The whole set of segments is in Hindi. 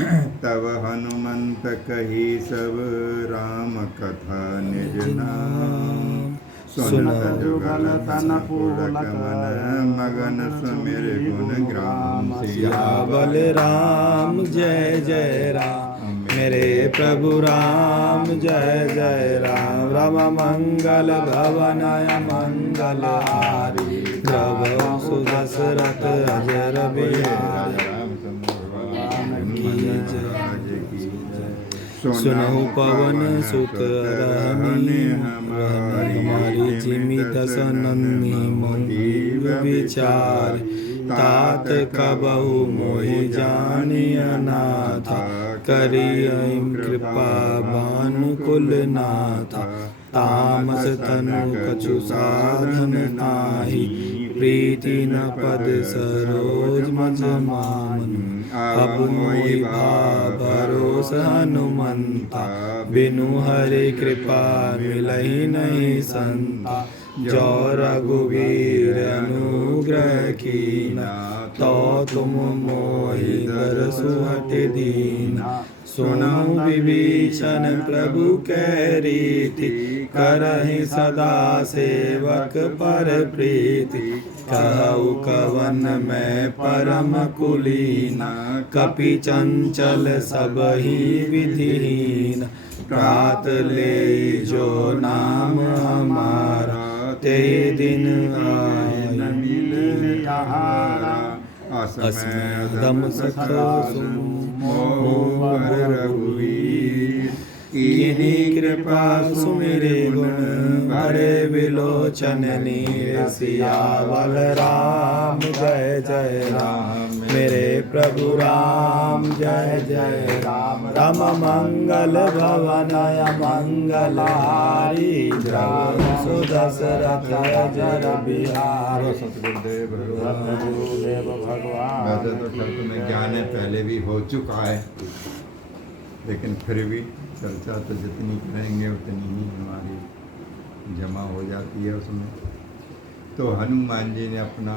तब हनुमंत कही सब राम कथा निज नाम। सुनत जुगल तन पुलक मन मगन सुमिर गुण ग्राम। सियावर राम जय जय राम मेरे प्रभु राम जय जय राम। राम मंगल भवनय मंगल हारी द्रव सुदशरथ अजर बिहारी की जय। सुनहु पवन सुत रहनी हमारी जिमि दसनंदनी मंगल विचार। तात कबहु मोहि जानिय नाथा करियम कृपा भानुकुल नाथा। तामस तनु कछु साधन नाही प्रीति न पद सरोज मज मामन। अब मोहि भाव भरोसा हनुमंता बिनु हरि कृपा मिलहि नहीं संता। जो रघुवीर अनुग्रह कीना तो तुम मोहि दरसु हट दीना। सुनहु विभीषण प्रभु कै रीति करहि सदा सेवक पर प्रीति। कहु कवन मैं परम कुलीना कपि चंचल सबहि विधिहीन। प्रात ले जो नाम हमारा ते दिन आए न मिले आहारा। असमय दम सख मोह रघुवीर कीनी कृपा सुमिरे गुण भरे विलोचन नीर। सियावर राम जय जय राम मेरे प्रभु राम जय जय राम। राम मंगल भवनय मंगल हारी द्रव सुदशरथ अजर बिहारी। सतगुरुदेव भगवान। वैसे तो शब्द में ज्ञान है पहले भी हो चुका है, लेकिन फिर भी चर्चा तो जितनी करेंगे उतनी ही हमारी जमा हो जाती है उसमें। तो हनुमान जी ने अपना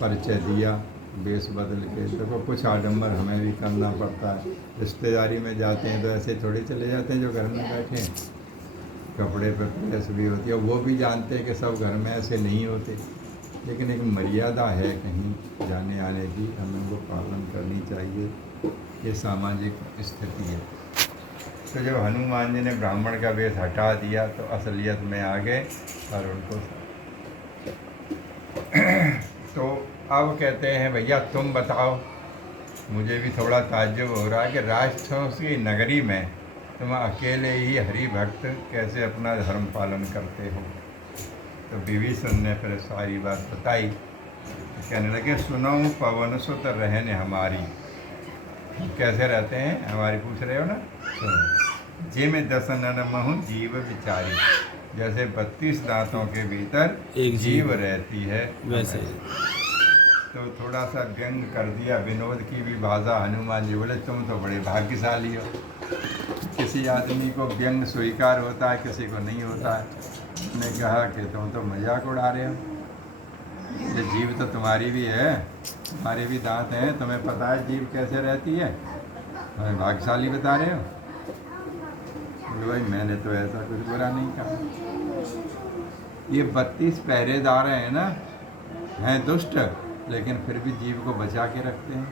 परिचय दिया वेश बदल के। देखो कुछ आडंबर हमें भी करना पड़ता है। रिश्तेदारी में जाते हैं तो ऐसे थोड़े चले जाते हैं जो घर में बैठे हैं। कपड़े पर प्रेस भी होती है, वो भी जानते हैं कि सब घर में ऐसे नहीं होते, लेकिन एक मर्यादा है कहीं जाने आने की, हमें वो पालन करनी चाहिए। ये सामाजिक स्थिति है। तो जब हनुमान जी ने ब्राह्मण का वेश हटा दिया तो असलियत में आ गए और उनको तो अब कहते हैं भैया तुम बताओ, मुझे भी थोड़ा ताज्जुब हो रहा है कि राक्षसों की नगरी में तुम अकेले ही हरि भक्त कैसे अपना धर्म पालन करते हो। तो विभीषण ने फिर सारी बात बताई। तो कहने लगे सुनो पवन सुत रहने हमारी। कैसे रहते हैं हमारी पूछ रहे हो ना। जे में दसन महु जीव विचारी। जैसे 32 दांतों के भीतर एक जीव रहती है वैसे। तो थोड़ा सा व्यंग कर दिया, विनोद की भी भाषा। हनुमान जी बोले तुम तो बड़े भाग्यशाली हो। किसी आदमी को व्यंग स्वीकार होता है, किसी को नहीं होता है। उसने कहा कि तुम तो मजाक उड़ा रहे हो, ये जीव तो तुम्हारी भी है, तुम्हारे भी दांत हैं, तुम्हें पता है जीव कैसे रहती है, तुम्हें भाग्यशाली बता रहे हो। बोले भाई मैंने तो ऐसा कुछ बुरा नहीं कहा। ये 32 पहरेदार हैं ना, हैं दुष्ट, लेकिन फिर भी जीव को बचा के रखते हैं।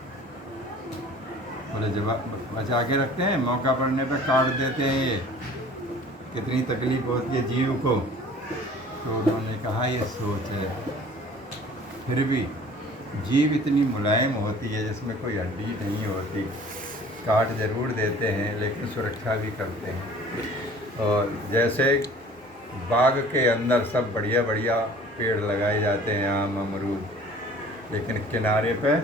बोले जब बचा के रखते हैं, मौका पड़ने पर काट देते हैं। ये कितनी तकलीफ होती है जीव को। तो उन्होंने कहा ये सोच है। फिर भी जीव इतनी मुलायम होती है जिसमें कोई हड्डी नहीं होती। काट जरूर देते हैं लेकिन सुरक्षा भी करते हैं। और जैसे बाग के अंदर सब बढ़िया बढ़िया पेड़ लगाए जाते हैं, आम अमरूद, लेकिन किनारे पे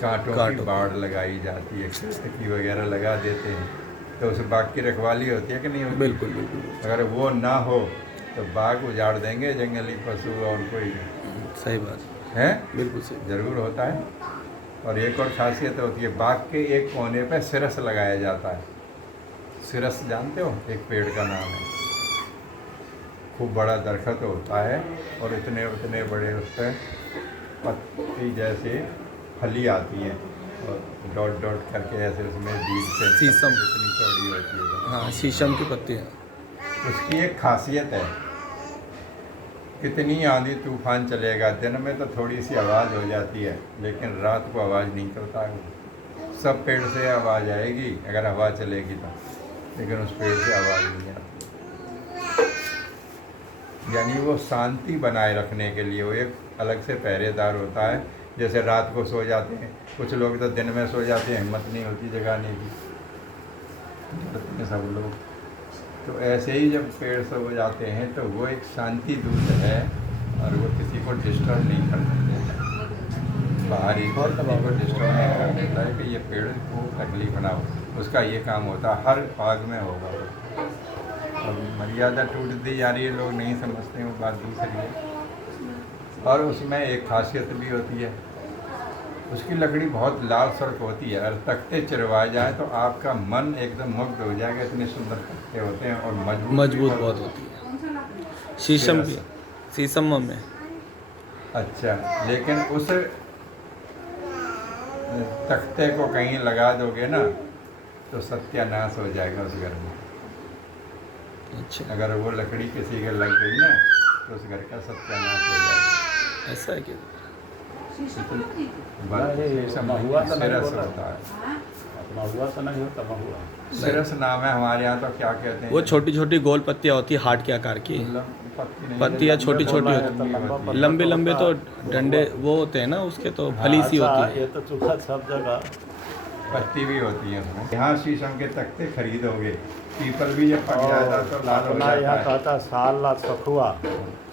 कांटों की बाड़ लगाई जाती है, खिड़की वगैरह लगा देते हैं। तो उस बाग की रखवाली होती है कि नहीं होती? बिल्कुल बिल्कुल। अगर वो ना हो तो बाग उजाड़ देंगे जंगली पशु और कोई। सही बात है, बिल्कुल सही। ज़रूर होता है। और एक और खासियत होती है, बाग के एक कोने पे सिरस लगाया जाता है। सिरस जानते हो, एक पेड़ का नाम है। खूब बड़ा दरख्त होता है और इतने उतने बड़े उस पर पत्ती जैसे फली आती है। और डॉट डॉट करके ऐसे उसमें बीज से शीशम। इतनी चौड़ी होती है। हाँ, शीशम की पत्तियाँ। उसकी एक खासियत है, कितनी आंधी तूफान चलेगा, दिन में तो थोड़ी सी आवाज़ हो जाती है, लेकिन रात को आवाज़ नहीं करता है वो। सब पेड़ से आवाज़ आएगी अगर हवा चलेगी तो, लेकिन उस पेड़ से आवाज़ नहीं आती। यानी वो शांति बनाए रखने के लिए वो एक अलग से पहरेदार होता है। जैसे रात को सो जाते हैं कुछ लोग, तो दिन में सो जाते हैं, हिम्मत नहीं होती जगाने की, डरते हैं सब लोग। तो ऐसे ही जब पेड़ सो जाते हैं तो वो एक शांति दूत है, और वो किसी को डिस्टर्ब नहीं करने देता, बाहरी किसी को डिस्टर्ब नहीं करने देता है कि ये पेड़ को तकलीफ ना हो। उसका ये काम होता है, हर भाग में होगा। अब मर्यादा टूटती जा रही है, लोग नहीं समझते हैं, वो बात दूसरी है। और उसमें एक खासियत भी होती है, उसकी लकड़ी बहुत लाल सड़क होती है, और तख्ते चिरवाए जाए तो आपका मन एकदम मुग्ध हो जाएगा, इतने सुंदर तख्ते होते हैं, और मजबूत बहुत होती है। शीशम की, शीशम में। अच्छा, लेकिन उस तख्ते को कहीं लगा दोगे ना तो सत्यानाश हो जाएगा उस घर में। अच्छा, अगर वो लकड़ी किसी के लग गई ना तो उस घर का सत्यानाश हो जाएगा। ऐसा है क्या? महुआ तो नहीं सिरस बोला। होता है, महुआ तो नहीं होता, महुआ सिरस नाम है हमारे यहाँ। तो क्या कहते हैं, वो छोटी छोटी गोल पत्तियाँ होती है, हार्ट के आकार की। पत्तियाँ छोटी छोटी होती हैं, लंबे लंबे तो डंडे वो होते हैं ना उसके, तो फली सी अच्छा, होती है। ये तो चूहा सब जगह। पत्ती भी होती है उसमें। यहाँ शीशम के तख्ते खरीदोगे, पीपल भी जब पक जाता है तो लाल हो अपना यहाँ जाता है। कहता है साल सखुआ,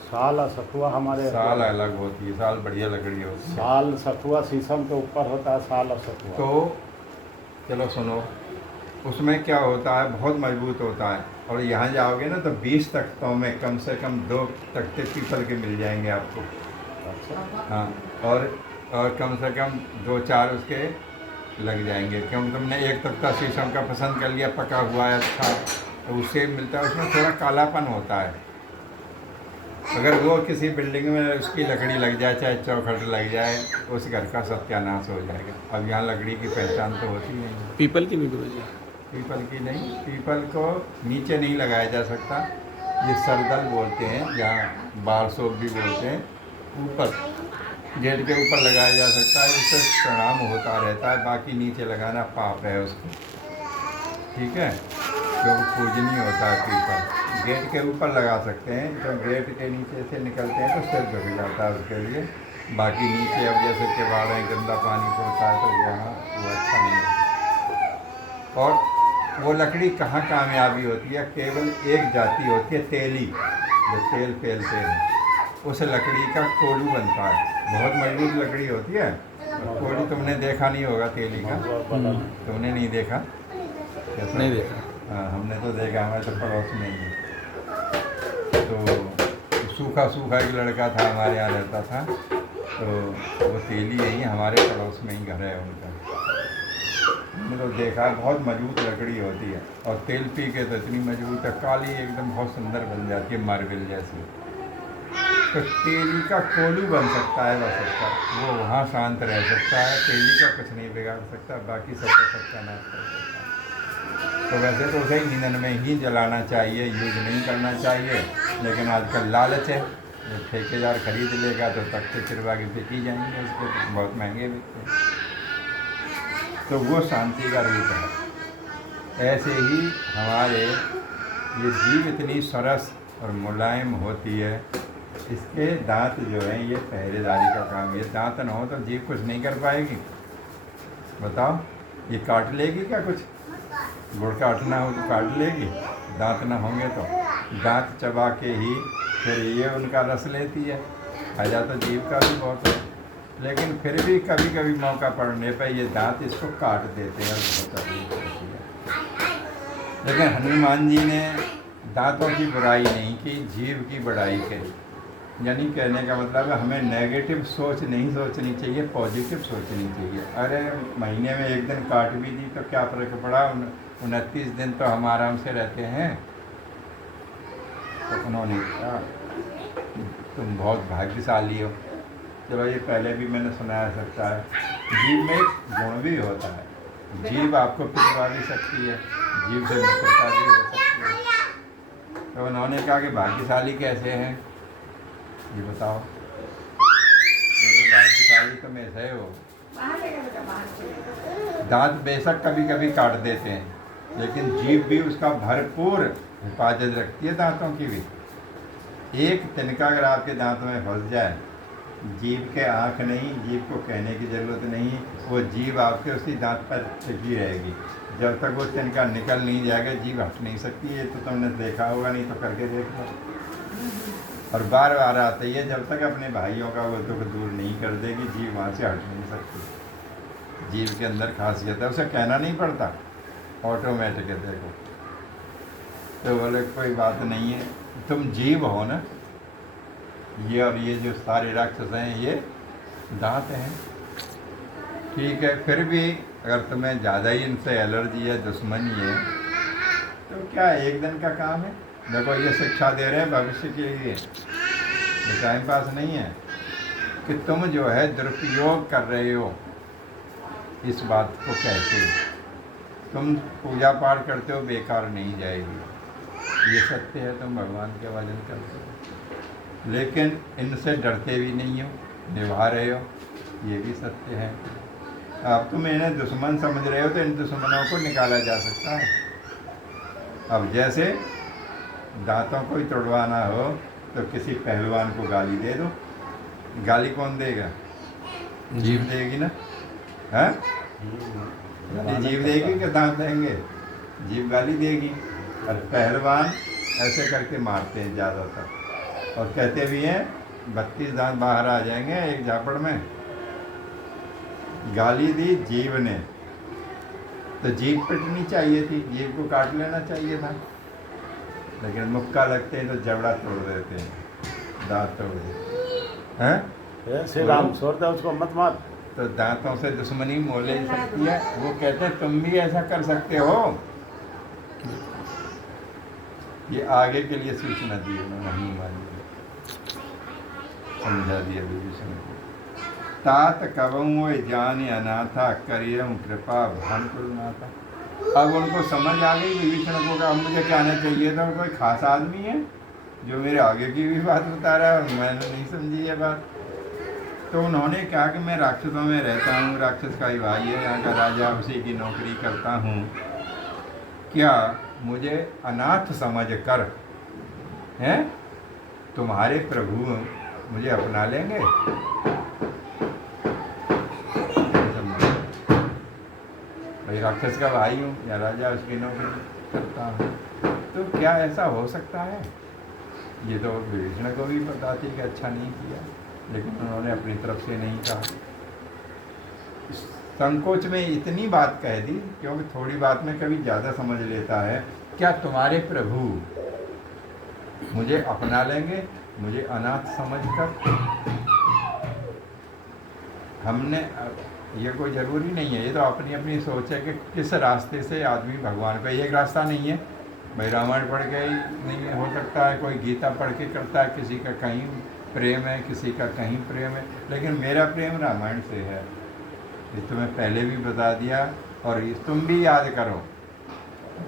साल सखुआ हमारे साल अलग होती है, साल बढ़िया लकड़ी होती है। साल सखुआ शीशम के ऊपर होता है, साल सखुआ। तो चलो सुनो, उसमें क्या होता है, बहुत मजबूत होता है। और यहाँ जाओगे ना तो 20 तख्तों में कम से कम 2 तख्ते पीपल के मिल जाएंगे आपको। अच्छा, हाँ, और कम से कम 2-4 उसके लग जाएंगे, क्योंकि तुमने एक तख्ता शीशम का पसंद कर लिया, पका हुआ है अच्छा, तो उससे मिलता है, उसमें थोड़ा कालापन होता है। अगर वो किसी बिल्डिंग में उसकी लकड़ी लग जाए, चाहे चौखट लग जाए, उस घर का सत्यानाश हो जाएगा। अब यहाँ लकड़ी की पहचान तो होती नहीं है। पीपल की भी गुरुजी? पीपल की नहीं, पीपल को नीचे नहीं लगाया जा सकता, ये सरदल बोलते हैं, जहाँ बारसों भी बोलते हैं, ऊपर गेट के ऊपर लगाया जा सकता है, उससे प्रणाम होता रहता है। बाकी नीचे लगाना पाप है उसको, ठीक है, क्योंकि पूजनीय होता है पीपल। गेट के ऊपर लगा सकते हैं, तो गेट के नीचे से निकलते हैं तो सिर झुक जाता है उसके लिए। बाकी नीचे अब जैसे किवाड़ है, गंदा पानी पड़ता है, तो वहाँ वो अच्छा नहीं है। और वो लकड़ी कहाँ कामयाबी होती है, केवल एक जाति होती है, तेली, जो तेल पेलते हैं, उस लकड़ी का कोलू बनता है। बहुत मजबूत लकड़ी होती है। कोलू तुमने देखा नहीं होगा तेली का, तुमने नहीं देखा? कैसा? नहीं देखा। हाँ, हमने तो देखा, हमारे तो पड़ोस में ही है। तो सूखा सूखा एक लड़का था, हमारे यहाँ रहता था, तो वो तेली यही हमारे पड़ोस में ही घर है उनका। हमने तो देखा, बहुत मजबूत लकड़ी होती है, और तेल पी के तो इतनी मजबूत है, काली एकदम बहुत सुंदर बन जाती है, मार्बल जैसी। तो तेली का कोलू बन सकता है बस उसका, वो वहाँ शांत रह सकता है, तेली का कुछ नहीं बिगाड़ सकता, बाकी सबका सत्यानाश कर सकता है। तो वैसे तो उसे ईंधन में ही जलाना चाहिए, यूज नहीं करना चाहिए, लेकिन आजकल लालच है, जब ठेकेदार खरीद लेगा तो तख्ते चिरवा के बिकी जाएंगे उसके, तो बहुत महंगे बिकते हैं। तो वो शांति का रूप है। ऐसे ही हमारे ये जीव इतनी सरस और मुलायम होती है, इसके दांत जो हैं ये पहरेदारी का काम। ये दांत ना हो तो जीव कुछ नहीं कर पाएगी। बताओ, ये काट लेगी क्या? कुछ गुड़ काटना हो तो काट लेगी, दांत ना होंगे तो दांत चबा के ही फिर ये उनका रस लेती है। फायदा तो जीव का भी बहुत है, लेकिन फिर भी कभी कभी मौका पड़ने पर ये दांत इसको काट देते हैं, बहुत तकलीफ होती है। लेकिन हनुमान जी ने दांतों की बुराई नहीं की, जीव की बढ़ाई करी। यानी कहने का मतलब है, हमें नेगेटिव सोच नहीं सोचनी चाहिए, पॉजिटिव सोचनी चाहिए। अरे महीने में एक दिन काट भी दी तो क्या फर्क पड़ा, 29 दिन तो हम आराम से रहते हैं। तो उन्होंने कहा तुम बहुत भाग्यशाली हो। चलो, ये पहले भी मैंने सुनाया सकता है। जीभ में एक गुण भी होता है, जीभ आपको पिटवा भी सकती है, जीभ से मित्रता भी हो सकती है। तो उन्होंने कहा कि भाग्यशाली कैसे हैं, ये बताओ। तो भाग्यशाली तुम ऐसे हो, दांत बेशक कभी कभी काट देते हैं, लेकिन जीभ भी उसका भरपूर हिफाजत रखती है, दांतों की भी। एक तिनका अगर आपके दांत में फंस जाए, जीभ के आँख नहीं, जीभ को कहने की ज़रूरत नहीं, वो जीभ आपके उसी दांत पर टिकी रहेगी। जब तक वो तिनका निकल नहीं जाएगा, जीभ हट नहीं सकती है। तो तुमने देखा होगा, नहीं तो करके देख लो। और बार बार आती है, जब तक अपने भाइयों का वो दुख दूर नहीं कर देगी, जीभ वहाँ से हट नहीं सकती। जीभ के अंदर खासियत है, उसे कहना नहीं पड़ता, ऑटोमेटिक है। देखो तो बोले कोई बात नहीं है, तुम जीभ हो ना, ये और ये जो सारे राक्षस हैं ये दांत हैं। ठीक है, फिर भी अगर तुम्हें ज़्यादा ही इनसे एलर्जी है, दुश्मनी है, तो क्या एक दिन का काम है। देखो ये शिक्षा दे रहे हैं भविष्य के लिए, ये टाइम पास नहीं है कि तुम जो है दुरुपयोग कर रहे हो इस बात को। कैसे तुम पूजा पाठ करते हो, बेकार नहीं जाएगी, ये सत्य है। तुम भगवान के भजन करते हो, लेकिन इनसे डरते भी नहीं हो, निभा रहे हो, ये भी सत्य है। अब तुम इन्हें दुश्मन समझ रहे हो, तो इन दुश्मनों को निकाला जा सकता है। अब जैसे दांतों को ही तोड़वाना हो, तो किसी पहलवान को गाली दे दो, गाली कौन देगा? जीभ देगी ना, है? जीभ देगी कि दांत देंगे? जीभ गाली देगी। और पहलवान ऐसे करके मारते हैं ज़्यादातर, और कहते भी हैं 32 दांत बाहर आ जाएंगे एक झापड़ में। गाली दी जीभ ने, तो जीभ पिटनी चाहिए थी, जीभ को काट लेना चाहिए था, लेकिन मुक्का लगते हैं तो जबड़ा तोड़ देते हैं, दांत तोड़ देते हैं। श्री राम छोड़ दे उसको, मत मार। तो दांतों से दुश्मनी मोल ले सकती है। वो कहते हैं तुम भी ऐसा कर सकते हो। ये आगे के लिए सूचना दी उन्होंने, हनुमान जी समझा दिया विभीषण को। तात कवं जान अनाथा करियम कृपा भान कुरुनाथा। अब उनको समझ आ गई विभीषण को, अब मुझे कहना चाहिए था कोई खास आदमी है जो मेरे आगे की भी बात बता रहा है, और मैंने नहीं समझी ये बात। तो उन्होंने कहा कि मैं राक्षसों में रहता हूँ, राक्षस का ही भाई है, यहाँ का राजा, उसी की नौकरी करता हूँ, क्या मुझे अनाथ समझ कर हैं तुम्हारे प्रभु मुझे अपना लेंगे? भाई राक्षस का भाई हूँ या राजा, उसकी नौकरी करता हूँ, तो क्या ऐसा हो सकता है? ये तो विभीषण को भी पता थी कि अच्छा नहीं किया, लेकिन उन्होंने अपनी तरफ से नहीं कहा। संकोच में इतनी बात कह दी, क्योंकि थोड़ी बात में कभी ज़्यादा समझ लेता है। क्या तुम्हारे प्रभु मुझे अपना लेंगे, मुझे अनाथ समझकर? हमने, ये कोई ज़रूरी नहीं है, ये तो अपनी अपनी सोच है कि किस रास्ते से आदमी भगवान को, एक रास्ता नहीं है भाई। रामायण पढ़ के ही नहीं हो सकता है, कोई गीता पढ़ के करता है, किसी का कहीं प्रेम है, किसी का कहीं प्रेम है, लेकिन मेरा प्रेम रामायण से है। ये तुम्हें पहले भी बता दिया, और ये तुम भी याद करो।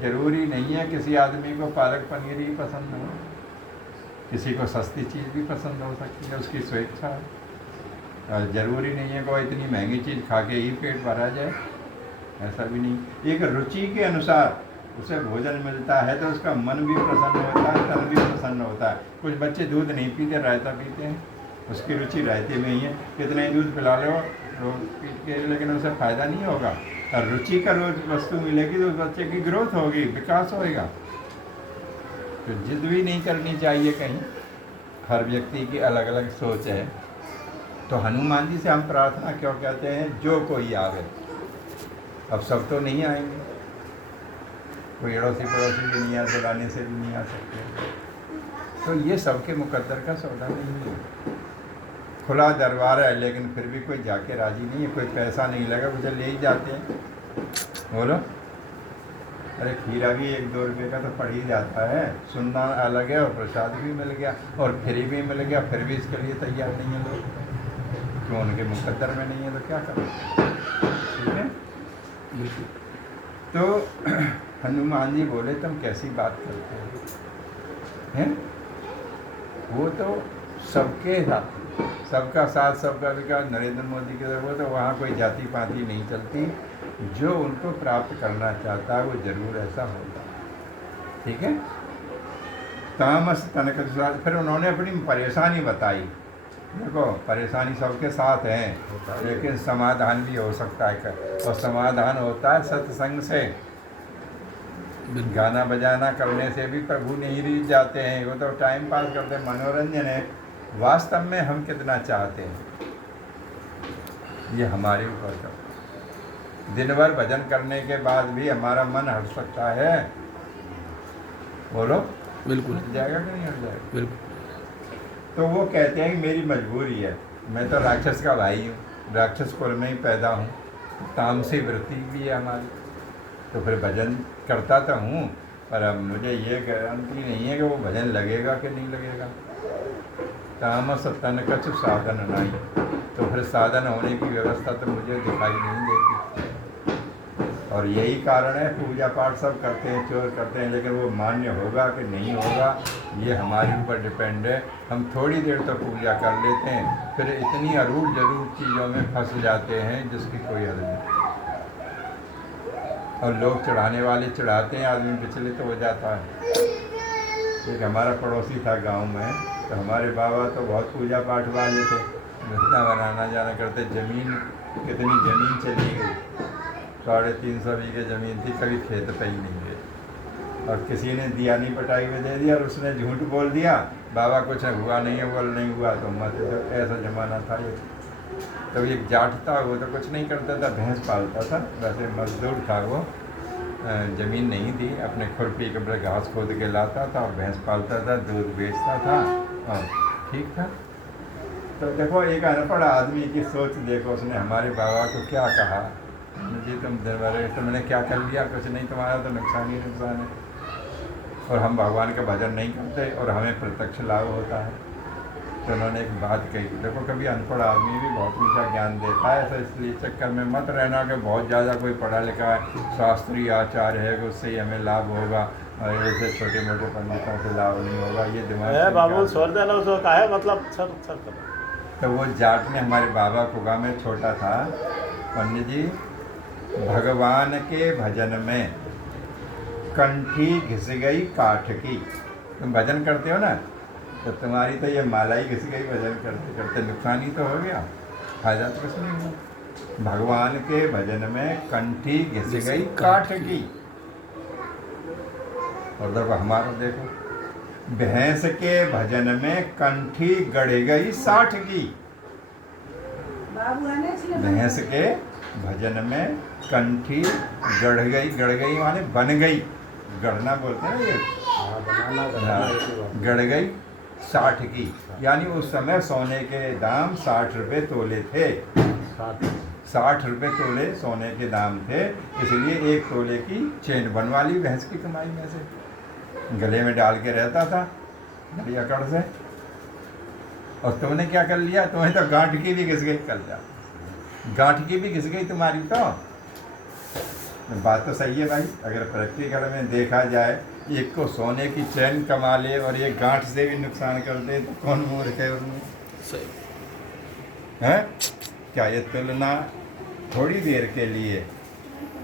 ज़रूरी नहीं है किसी आदमी को पालक पनीर ही पसंद हो, किसी को सस्ती चीज़ भी पसंद हो सकती है, उसकी स्वेच्छा है। ज़रूरी नहीं है कोई इतनी महंगी चीज़ खा के ही पेट भरा जाए, ऐसा भी नहीं। एक रुचि के अनुसार उसे भोजन मिलता है तो उसका मन भी प्रसन्न होता है, तन भी प्रसन्न होता है। कुछ बच्चे दूध नहीं पीते, रायता पीते हैं, उसकी रुचि रायते में ही है। कितना ही दूध पिला लो रोज पी के, लेकिन उसे फ़ायदा नहीं होगा। और रुचि का रोज वस्तु मिलेगी तो उस बच्चे की ग्रोथ होगी, विकास होएगा। तो जिद भी नहीं करनी चाहिए कहीं, हर व्यक्ति की अलग अलग सोच है। तो हनुमान जी से हम प्रार्थना क्यों कहते हैं, जो कोई आवे। अब सब तो नहीं आएंगे, कोई अड़ोसी पड़ोसी भी नहीं आ, बुलाने से भी नहीं आ सकते। तो ये सबके मुकद्दर का सौदा नहीं है। खुला दरबार है, लेकिन फिर भी कोई जाके राजी नहीं है, कोई पैसा नहीं लगा, मुझे ले ही जाते हैं। बोलो, अरे खीरा भी 1-2 रुपये का तो पड़ ही जाता है, सुनना अलग है, और प्रसाद भी मिल गया और फ्री भी मिल गया, फिर भी इसके लिए तैयार नहीं है लोग। जो उनके मुकद्दर में नहीं है तो क्या करें। ठीक है। बिल्कुल। तो हनुमान जी बोले तुम कैसी बात करते हो, हैं? वो तो सबके साथ, सबका साथ सबका विकास, नरेंद्र मोदी की तरफ, वो तो वहाँ कोई जाति पाति नहीं चलती, जो उनको प्राप्त करना चाहता है वो जरूर ऐसा होगा। ठीक है। तामस तनक साथ, फिर उन्होंने अपनी परेशानी बताई। देखो परेशानी सबके साथ है, लेकिन समाधान भी हो सकता है, और समाधान होता है सत्संग से। गाना बजाना करने से भी प्रभु नहीं रीझ जाते हैं, वो तो टाइम पास करते हैं, मनोरंजन है। वास्तव में हम कितना चाहते हैं ये हमारे ऊपर का। दिन भर भजन करने के बाद भी हमारा मन हट सकता है, बोलो बिल्कुल हट जाएगा कि नहीं हट जाएगा। बिल्कुल। तो वो कहते हैं कि मेरी मजबूरी है, मैं तो राक्षस का भाई हूँ, राक्षस कुल में ही पैदा हूँ, तामसी वृत्ति भी है हमारी, तो फिर भजन करता तो हूँ, पर अब मुझे ये गारंटी नहीं है कि वो भजन लगेगा कि नहीं लगेगा। तामस तन कछु साधन नहीं, तो फिर साधन होने की व्यवस्था तो मुझे दिखाई नहीं देती। और यही कारण है पूजा पाठ सब करते हैं, चोर करते हैं, लेकिन वो मान्य होगा कि नहीं होगा ये हमारे ऊपर डिपेंड है। हम थोड़ी देर तो पूजा कर लेते हैं, फिर इतनी अरूढ़ जरूर चीज़ों में फंस जाते हैं जिसकी कोई हद नहीं। और लोग चढ़ाने वाले चढ़ाते हैं, आदमी विचलित हो जाता है। एक हमारा पड़ोसी था गांव में, तो हमारे बाबा तो बहुत पूजा पाठ वाले थे, घटना बनाना जाना करते। ज़मीन कितनी ज़मीन चली गई, 350 बीघे ज़मीन थी, कभी खेत पे ही नहीं गए। और किसी ने दिया नहीं पटाई में दे दिया, और उसने झूठ बोल दिया, बाबा कुछ हुआ नहीं है, बोल नहीं हुआ तो मत। तो ऐसा ज़माना था ये। तो एक जाट था, वो तो कुछ नहीं करता था, भैंस पालता था, वैसे मजदूर था वो, ज़मीन नहीं थी, अपने खुरपी के बड़े घास खोद के लाता था और भैंस पालता था, दूध बेचता था और ठीक था। तो देखो एक अनपढ़ आदमी की सोच देखो, उसने हमारे बाबा को क्या कहा, जी तुम तुमने क्या कर लिया, कुछ नहीं, तुम्हारा तो नुकसान ही नुकसान है, और हम भगवान का भजन नहीं करते और हमें प्रत्यक्ष लाभ होता है। तो उन्होंने एक बात कही, देखो कभी अनपढ़ आदमी भी बहुत ऊँचा ज्ञान देता है, ऐसा इसलिए चक्कर में मत रहना कि बहुत ज़्यादा कोई पढ़ा लिखा है, शास्त्रीय आचार्य है कि उससे ही हमें लाभ होगा, और ऐसे छोटे मोटे पंडितों से लाभ नहीं होगा, ये दिमाग से बाबू निकाल छोड़ देना उसको, का है मतलब सर सर करो। तो वो जाट ने हमारे बाबा को कहा, मैं छोटा था, पंडित जी भगवान के भजन में कंठी घिस गई काठ की। तुम भजन करते हो ना, तो तुम्हारी तो ये माला ही घिस गई, भजन करते करते नुकसान ही तो हो गया, फायदा तो कुछ नहीं हुआ। भगवान के भजन में कंठी घिस गई काठ की। और देखो हमारा देखो, भैंस के भजन में कंठी गड़ गई 60 की। भैंस के भजन में कंठी गड़ गई माने बन गई, गढ़ना बोलते हैं ना ये, हाँ, बनाना एक ही बात। गड़ गई 60 की, यानी उस समय सोने के दाम 60 रुपये तोले थे। 60 रुपये तोले सोने के दाम थे, इसलिए एक तोले की चेन बनवा ली भैंस की कमाई में से, गले में डाल के रहता था बड़ी अकड़ से। और तुमने क्या कर लिया, तुम्हें तो गांठ की भी घिस गई, कल जा गांठ की भी घिस गई तुम्हारी। तो बात तो सही है भाई, अगर प्रैक्टिकल में देखा जाए, एक को सोने की चैन कमा ले और एक गांठ से भी नुकसान कर दे, तो कौन मूर्ख है उनमें, सही है क्या? ये तुलना थोड़ी देर के लिए,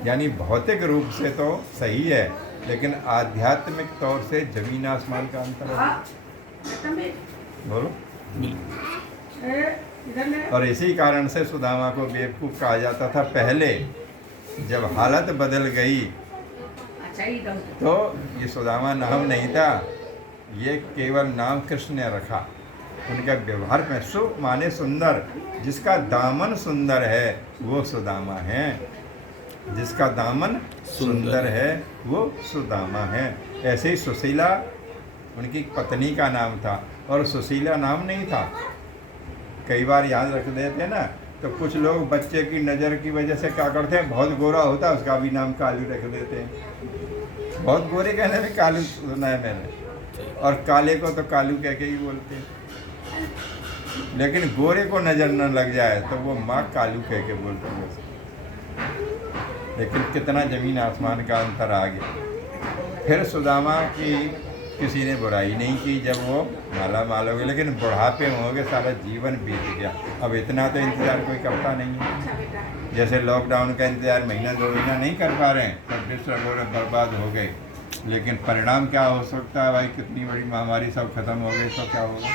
यानी भौतिक रूप से तो सही है, लेकिन आध्यात्मिक तौर से जमीन आसमान का अंतर है। बोलो। और इसी कारण से सुदामा को बेवकूफ़ कहा जाता था पहले। जब हालत बदल गई तो ये सुदामा नाम नहीं था, ये केवल नाम कृष्ण ने रखा। उनका व्यवहार में सु माने सुंदर, जिसका दामन सुंदर है वो सुदामा है, जिसका दामन सुंदर है वो सुदामा है। ऐसे ही सुशीला उनकी पत्नी का नाम था, और सुशीला नाम नहीं था। कई बार याद रख देते ना, तो कुछ लोग बच्चे की नज़र की वजह से क्या करते हैं, बहुत गोरा होता है उसका भी नाम कालू रख देते हैं। बहुत गोरे कहने में कालू सुना है मैंने, और काले को तो कालू कह के ही बोलते हैं। लेकिन गोरे को नज़र न लग जाए तो वो माँ कालू कह के बोलती है। लेकिन कितना ज़मीन आसमान का अंतर आ गया। फिर सुदामा की किसी ने बुराई नहीं की जब वो माला माल हो गए, लेकिन बुढ़ापे में हो गए, सारा जीवन बीत गया। अब इतना तो इंतज़ार कोई करता नहीं है। जैसे लॉकडाउन का इंतज़ार महीना 2 महीना नहीं कर पा रहे हैं, सब डिस्ट्रक्ट बर्बाद हो गए। लेकिन परिणाम क्या हो सकता है भाई, कितनी बड़ी महामारी सब खत्म हो गई तो क्या होगा।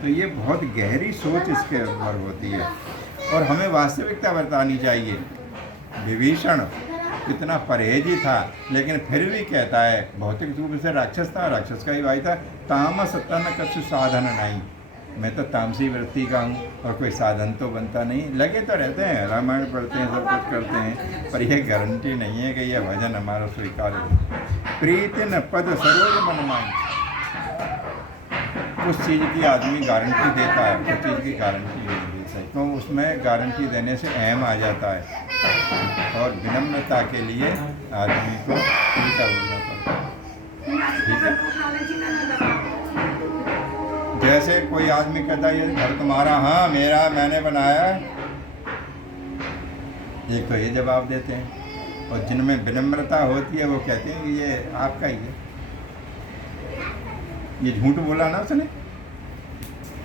तो ये बहुत गहरी सोच इसके ऊपर होती है और हमें वास्तविकता बतानी चाहिए। विभीषण कितना परहेजी था, लेकिन फिर भी कहता है भौतिक रूप से राक्षस था, राक्षस का ही भाई था। तामस तन कछु साधन नहीं, मैं तो तामसी वृत्ति का हूँ और कोई साधन तो बनता नहीं। लगे तो रहते हैं, रामायण पढ़ते हैं, सब कुछ करते हैं, पर यह गारंटी नहीं है कि यह भजन हमारा स्वीकार हो। प्रीति न पद सरोज मन माई, उस चीज़ की आदमी गारंटी देता है, उस चीज़ की गारंटी नहीं देता है, तो उसमें गारंटी देने से अहम आ जाता है और विनम्रता के लिए आदमी को उल्टा बोलना पड़ता है। ठीक है, जैसे कोई आदमी कहता है ये घर तुम्हारा, हाँ मेरा, मैंने बनाया, एक तो ये जवाब देते हैं। और जिनमें विनम्रता होती है वो कहते हैं कि ये आपका ही है। ये झूठ बोला ना उसने,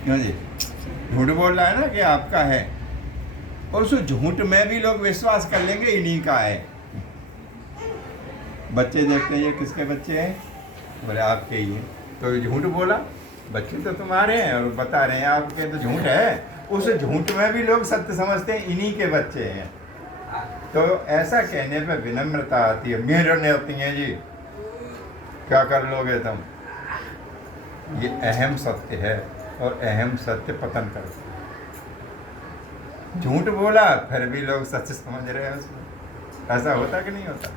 क्यों जी, झूठ बोल रहा है ना कि आपका है, और उस झूठ में भी लोग विश्वास कर लेंगे इन्हीं का है। बच्चे देखते हैं ये किसके बच्चे हैं, बोले आपके ही हैं, तो ये झूठ बोला, बच्चे तो तुम्हारे हैं और बता रहे हैं आपके, तो झूठ है। उस झूठ में भी लोग सत्य समझते हैं इन्हीं के बच्चे हैं। तो ऐसा कहने पे विनम्रता आती है। मेहरबानी होती हैं जी, क्या कर लोगे तुम, ये अहम सत्य है और अहम सत्य पतन करता है। झूठ बोला फिर भी लोग सच समझ रहे हैं उसमें, ऐसा होता कि नहीं होता।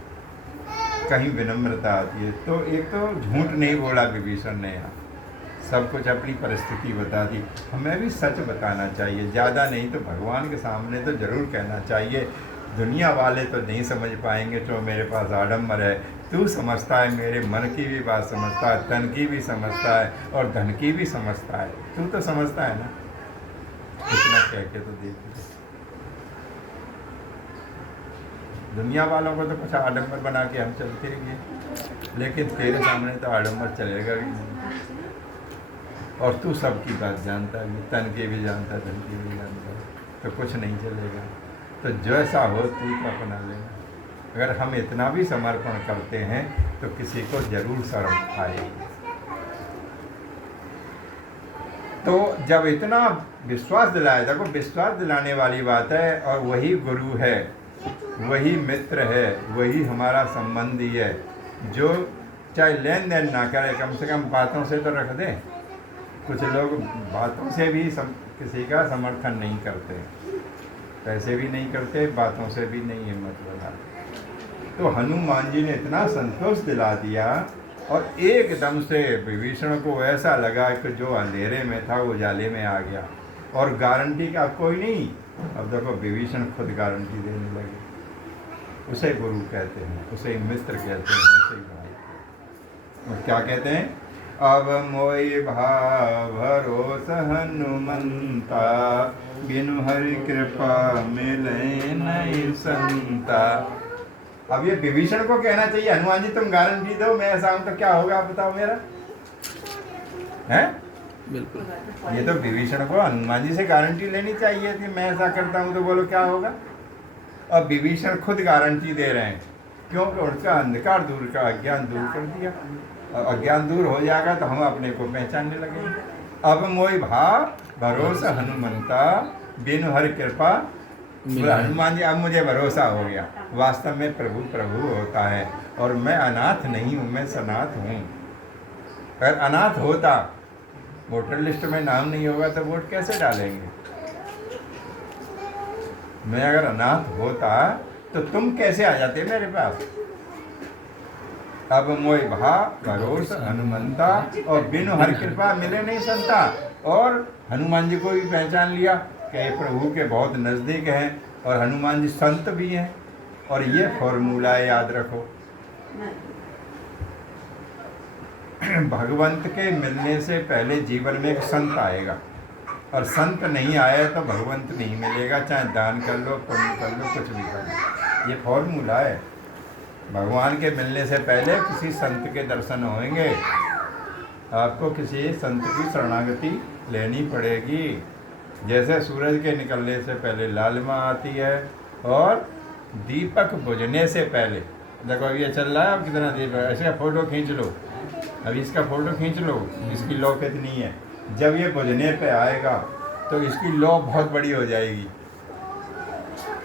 कहीं विनम्रता आती है। तो एक तो झूठ नहीं बोला विभीषण ने, यहाँ सब कुछ अपनी परिस्थिति बता दी। हमें भी सच बताना चाहिए, ज़्यादा नहीं तो भगवान के सामने तो ज़रूर कहना चाहिए। दुनिया वाले तो नहीं समझ पाएंगे, तो मेरे पास आडम्बर है, तू समझता है, मेरे मन की भी बात समझता है, तन की भी समझता है और धन की भी समझता है, तू तो समझता है ना। इतना कह के तो देख, दुनिया वालों को तो कुछ आडम्बर बना के हम चलते रहेंगे, लेकिन तेरे सामने तो आडम्बर चलेगा भी नहीं। और तू सबकी बात जानता है, तन की भी जानता है, धन की भी जानता है, तो कुछ नहीं चलेगा। तो जैसा हो तू तो अपना लेना। अगर हम इतना भी समर्पण करते हैं तो किसी को जरूर शर्म आएगी। तो जब इतना विश्वास दिलाया, देखो विश्वास दिलाने वाली बात है, और वही गुरु है, वही मित्र है, वही हमारा संबंधी है, जो चाहे लेन देन ना करे, कम से कम बातों से तो रख दे। कुछ लोग बातों से भी किसी का समर्थन नहीं करते, पैसे भी नहीं करते, बातों से भी नहीं हिम्मत लगाते। तो हनुमान जी ने इतना संतोष दिला दिया और एकदम से विभीषण को ऐसा लगा कि जो अंधेरे में था वो उजाले में आ गया। और गारंटी का कोई नहीं, अब देखो विभीषण खुद गारंटी देने लगे। उसे गुरु कहते हैं, उसे मित्र कहते हैं, उसे भाई कहते हैं। और क्या कहते हैं, अब मोई भाव भरोस हनुमंता, बिनु हरि कृपा मिले नहीं संता। अब ये विभीषण को कहना चाहिए, हनुमान जी तुम गारंटी दो, मैं ऐसा हूं तो क्या होगा आप बताओ मेरा, है बिल्कुल। ये तो विभीषण को हनुमान जी से गारंटी लेनी चाहिए थी, मैं ऐसा करता हूं तो बोलो क्या होगा। अब विभीषण खुद गारंटी दे रहे हैं, क्योंकि उनका अंधकार दूर का, अज्ञान दूर कर दिया। और अज्ञान दूर हो जाएगा तो हम अपने को पहचानने लगेंगे। अब मोई भाव भरोसा हनुमंता, बिनु हरि कृपा। हनुमान जी अब मुझे भरोसा हो गया, वास्तव में प्रभु प्रभु होता है और मैं अनाथ नहीं हूँ, मैं सनाथ हूँ। अगर अनाथ होता, वोटर लिस्ट में नाम नहीं होगा तो वोट कैसे डालेंगे। मैं अगर अनाथ होता तो तुम कैसे आ जाते मेरे पास। अब मोय भा भरोस हनुमंता, और बिनु हर कृपा मिले नहीं संता। और हनुमान जी को भी पहचान लिया कि प्रभु के बहुत नज़दीक हैं और हनुमान जी संत भी हैं। और ये फॉर्मूला याद रखो, भगवंत के मिलने से पहले जीवन में एक संत आएगा, और संत नहीं आए तो भगवंत नहीं मिलेगा, चाहे दान कर लो, पुण्य कर लो, कुछ भी कर लो। ये फॉर्मूला है। भगवान के मिलने से पहले किसी संत के दर्शन होंगे, आपको किसी संत की शरणागति लेनी पड़ेगी। जैसे सूरज के निकलने से पहले लालिमा आती है, और दीपक बुझने से पहले, देखो अब ये चल रहा है, अब कितना दीपक, ऐसे फ़ोटो खींच लो, अभी इसका फ़ोटो खींच लो, इसकी लौ कितनी है। जब ये बुझने पे आएगा तो इसकी लौ बहुत बड़ी हो जाएगी,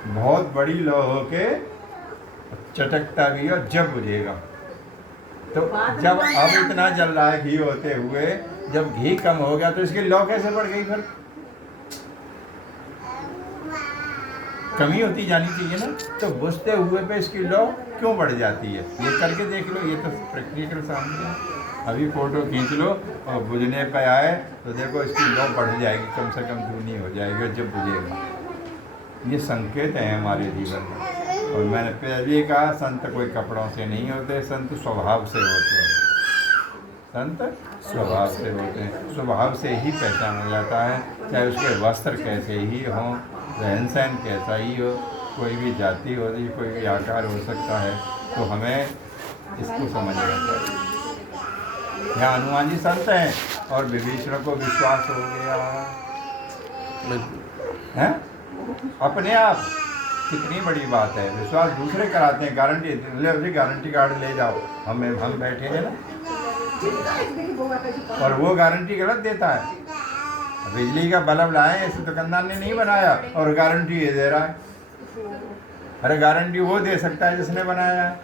बहुत बड़ी लौ होके चटकता भी और जब बुझेगा। तो जब अब इतना जल रहा है घी होते हुए, जब घी कम हो गया तो इसकी लौ कैसे बढ़ गई? फिर कमी होती जानी चाहिए ना। तो बुझते हुए पे इसकी लौ क्यों बढ़ जाती है? ये करके देख लो, ये तो प्रैक्टिकल सामने है। अभी फ़ोटो खींच लो और बुझने पे आए तो देखो इसकी लौ बढ़ जाएगी, कम से कम दूनी हो जाएगी जब बुझेगा। ये संकेत हैं हमारे जीवन में। और मैंने पहले कहा, संत कोई कपड़ों से नहीं होते, संत स्वभाव से होते हैं। संत स्वभाव से होते हैं, स्वभाव से ही पहचाना जाता है, चाहे उसके वस्त्र कैसे ही हों, रहन सहन कैसा ही हो, कोई भी जाति हो, कोई भी आकार हो सकता है। तो हमें इसको समझना चाहिए। यहाँ हनुमान जी संत हैं और विभीषण को विश्वास हो गया है अपने आप। कितनी बड़ी बात है। विश्वास दूसरे कराते हैं, गारंटी ले, उसी गारंटी कार्ड ले जाओ, हम बैठे हैं ना, और वो गारंटी गलत देता है। बिजली का बल्ब लाए, इस दुकानदार ने नहीं बनाया और गारंटी ये दे रहा है। अरे गारंटी वो दे सकता है जिसने बनाया है,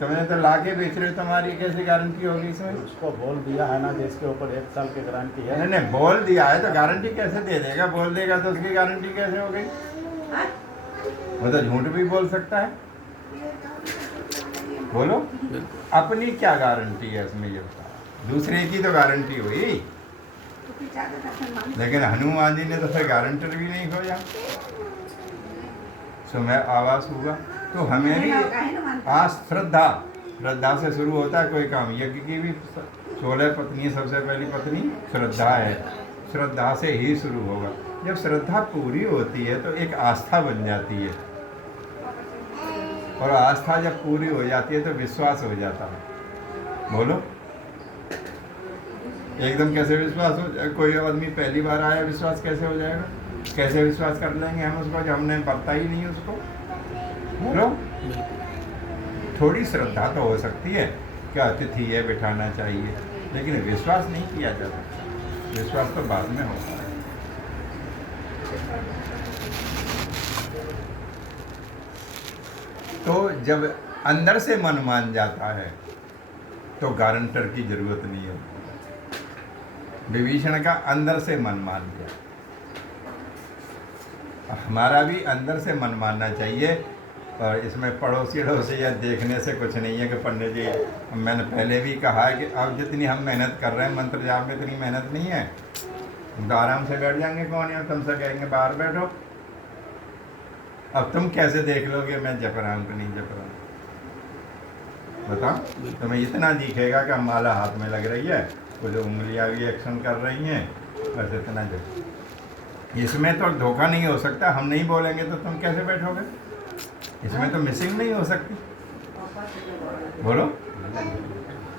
तुमने तो लाके बेच रहे हो, तुम्हारी कैसे गारंटी होगी इसमें? उसको बोल दिया है ना जिसके ऊपर 1 साल की गारंटी है। नहीं, बोल दिया है तो गारंटी कैसे दे देगा? बोल देगा तो उसकी गारंटी कैसे हो गई? वो तो झूठ भी बोल सकता है। बोलो, अपनी क्या गारंटी है इसमें? ये बताओ, दूसरे की तो गारंटी हुई, लेकिन हनुमान जी ने तो फिर गारंटर भी नहीं खोया। सुमय आवास हुआ। तो हमें भी आज श्रद्धा से शुरू होता है कोई काम। यज्ञ की भी 16 पत्नी, सबसे पहली पत्नी श्रद्धा है, श्रद्धा से ही शुरू होगा। जब श्रद्धा पूरी होती है तो एक आस्था बन जाती है, और आस्था जब पूरी हो जाती है तो विश्वास हो जाता है। बोलो, एकदम कैसे विश्वास हो जाए? कोई आदमी पहली बार आया, विश्वास कैसे हो जाएगा? कैसे विश्वास कर लेंगे हम उसको जब हमने पता ही नहीं उसको? बोलो, थोड़ी श्रद्धा तो हो सकती है कि अतिथि है, बिठाना चाहिए, लेकिन विश्वास नहीं किया जा सकता। विश्वास तो बाद में होता है। तो जब अंदर से मन मान जाता है तो गारंटर की जरूरत नहीं होती। विभीषण का अंदर से मन मान गया, हमारा भी अंदर से मन मानना चाहिए। और इसमें पड़ोसी अड़ोसी या देखने से कुछ नहीं है कि पंडित जी, मैंने पहले भी कहा है कि अब जितनी हम मेहनत कर रहे हैं मंत्र जाप में, इतनी मेहनत नहीं है। हम तो आराम से बैठ जाएंगे, कौन है तुमसे कहेंगे बाहर बैठो। अब तुम कैसे देख लोगे मैं जप रहा हूँ कि नहीं जप रहा हूँ? बताओ, तुम्हें इतना दिखेगा कि माला हाथ में लग रही है, कुछ उंगलियाँ भी एक्शन कर रही हैं, बस इतना जब। इसमें तो धोखा नहीं हो सकता। हम नहीं बोलेंगे तो तुम कैसे बैठोगे? इसमें तो मिसिंग नहीं हो सकती। बोलो,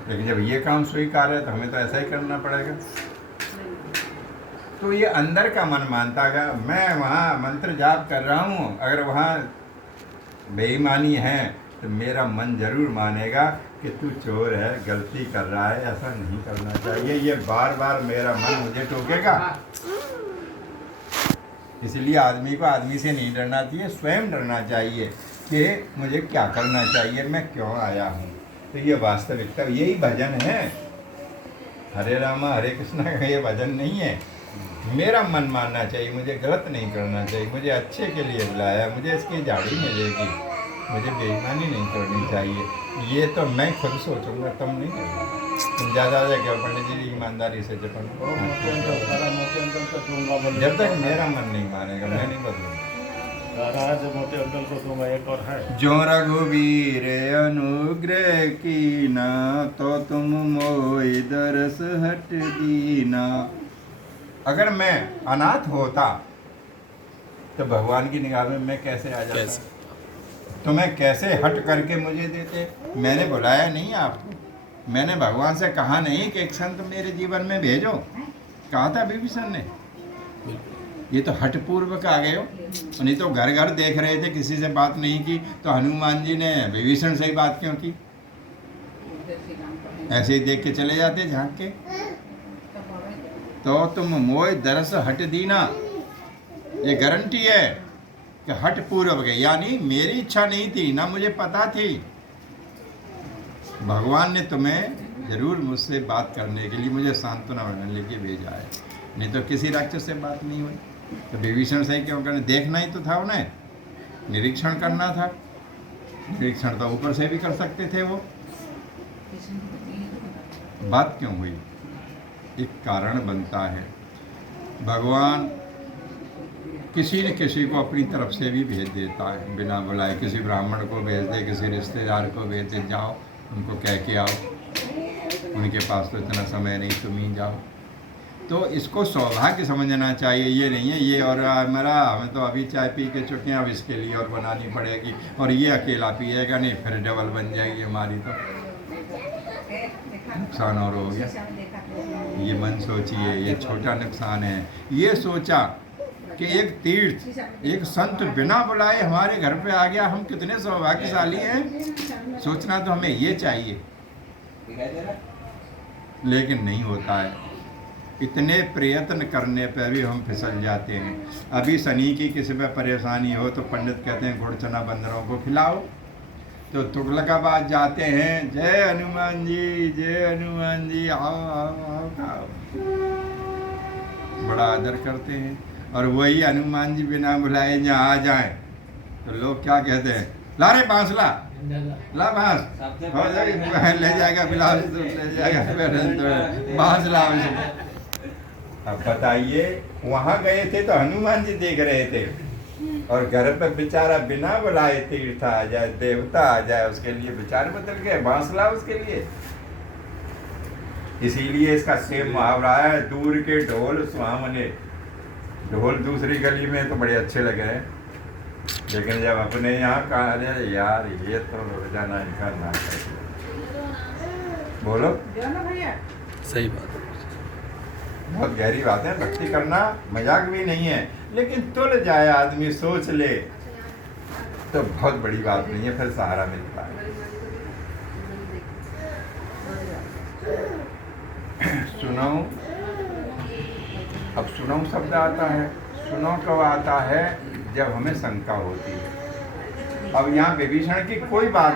लेकिन जब ये काम स्वीकार है तो हमें तो ऐसा ही करना पड़ेगा। तो ये अंदर का मन मानता है, मैं वहाँ मंत्र जाप कर रहा हूँ, अगर वहाँ बेईमानी है तो मेरा मन जरूर मानेगा कि तू चोर है, गलती कर रहा है, ऐसा नहीं करना चाहिए। ये बार बार मेरा मन मुझे टोकेगा। इसलिए आदमी को आदमी से नहीं डरना चाहिए, स्वयं डरना चाहिए कि मुझे क्या करना चाहिए, मैं क्यों आया हूँ। तो ये वास्तविकता, यही भजन है। हरे रामा हरे कृष्णा का ये भजन नहीं है। मेरा मन मानना चाहिए, मुझे गलत नहीं करना चाहिए, मुझे अच्छे के लिए बुलाया, मुझे इसकी झाड़ी मिलेगी, मुझे बेईमानी नहीं करनी चाहिए। ये तो मैं खुद सोचूंगा, तुम नहीं करोगे। तुम ज़्यादा क्या पंडित जी ईमानदारी से जपन, जब तक मेरा मन नहीं मानेगा मैं नहीं बदलूंगा। मोटे अंकल को दूंगा। एक और है, जो रघुवीर अनुग्रह कीना, तो तुम मोहि दरस हट दीना। अगर मैं अनाथ होता तो भगवान की निगाह में मैं कैसे आ जाता? कैसे? तुम्हें कैसे हट करके मुझे देते? मैंने बुलाया नहीं आपको, मैंने भगवान से कहा नहीं कि एक संत मेरे जीवन में भेजो, कहा था विभीषण ने। ये तो हठपूर्वक आ गए हो। नहीं तो घर घर देख रहे थे, किसी से बात नहीं की, तो हनुमान जी ने विभीषण से ही बात क्यों की? ऐसे ही देख के चले जाते झांक के। तो तुम मोह दरस हट दीना, ये गारंटी है कि हट पूर्वक है, यानी मेरी इच्छा नहीं थी ना, मुझे पता थी। भगवान ने तुम्हें जरूर मुझसे बात करने के लिए, मुझे सांत्वना बनाने के लिए भेजा है, नहीं तो किसी राक्षस से बात नहीं हुई। तो विभीषण से क्यों करने? देखना ही तो था उन्हें, निरीक्षण करना था। निरीक्षण तो ऊपर से भी कर सकते थे वो। बात क्यों हुई? एक कारण बनता है। भगवान किसी न किसी को अपनी तरफ से भी भेज देता है बिना बुलाए। किसी ब्राह्मण को भेज दे, किसी रिश्तेदार को भेज दे, जाओ उनको कह के आओ, उनके पास तो इतना समय नहीं, तुम ही जाओ। तो इसको सौभाग्य समझना चाहिए, ये नहीं है ये और मेरा, हमें तो अभी चाय पी के चुके हैं, अब इसके लिए और बनानी पड़ेगी, और ये अकेला पिएगा नहीं, फिर डबल बन जाएगी हमारी, तो नुकसान और हो गया। ये मन सोचिए, ये छोटा नुकसान है। ये सोचा कि एक तीर्थ, एक संत बिना बुलाए हमारे घर पे आ गया, हम कितने सौभाग्यशाली हैं। सोचना तो हमें ये चाहिए, लेकिन नहीं होता है। इतने प्रयत्न करने पर भी हम फिसल जाते हैं। अभी शनि की किसी में परेशानी हो तो पंडित कहते हैं गुड़ चना बंदरों को खिलाओ, तो तुगलकाबाद जाते हैं, जय हनुमान जी, जय हनुमान जी, आओ आओ आओ आओ, बड़ा आदर करते हैं। और वही हनुमान जी बिना बुलाए जहाँ आ जाए तो लोग क्या कहते हैं, ला रे बांस ला, ला बांस, हो जाएगा, ले जाएगा बिलास, ले जाएगा बांस ला। अब बताइए, वहाँ गए थे तो हनुमान जी देख रहे थे, और घर पे बेचारा बिना बुलाए तीर्थ आ जाए, देवता आ जाए, उसके लिए विचार बदल गए, बांस ला उसके लिए। इसीलिए इसका सेम मुहावरा है, दूर के ढोल सुहावने। ढोल दूसरी गली में तो बड़े अच्छे लगे हैं, लेकिन जब अपने यहाँ कहा, अरे यार ये तो रोजाना इनका नाटक है। बोलो भैया, सही बात है। बहुत गहरी बात है। भक्ति करना मजाक भी नहीं है, लेकिन तुल जाए आदमी, सोच ले तो बहुत बड़ी बात नहीं है, फिर सहारा मिलता है। सुनो, अब सुनो शब्द आता है। सुनो कब आता है? जब हमें शंका होती है। अब यहाँ विभीषण की कोई बात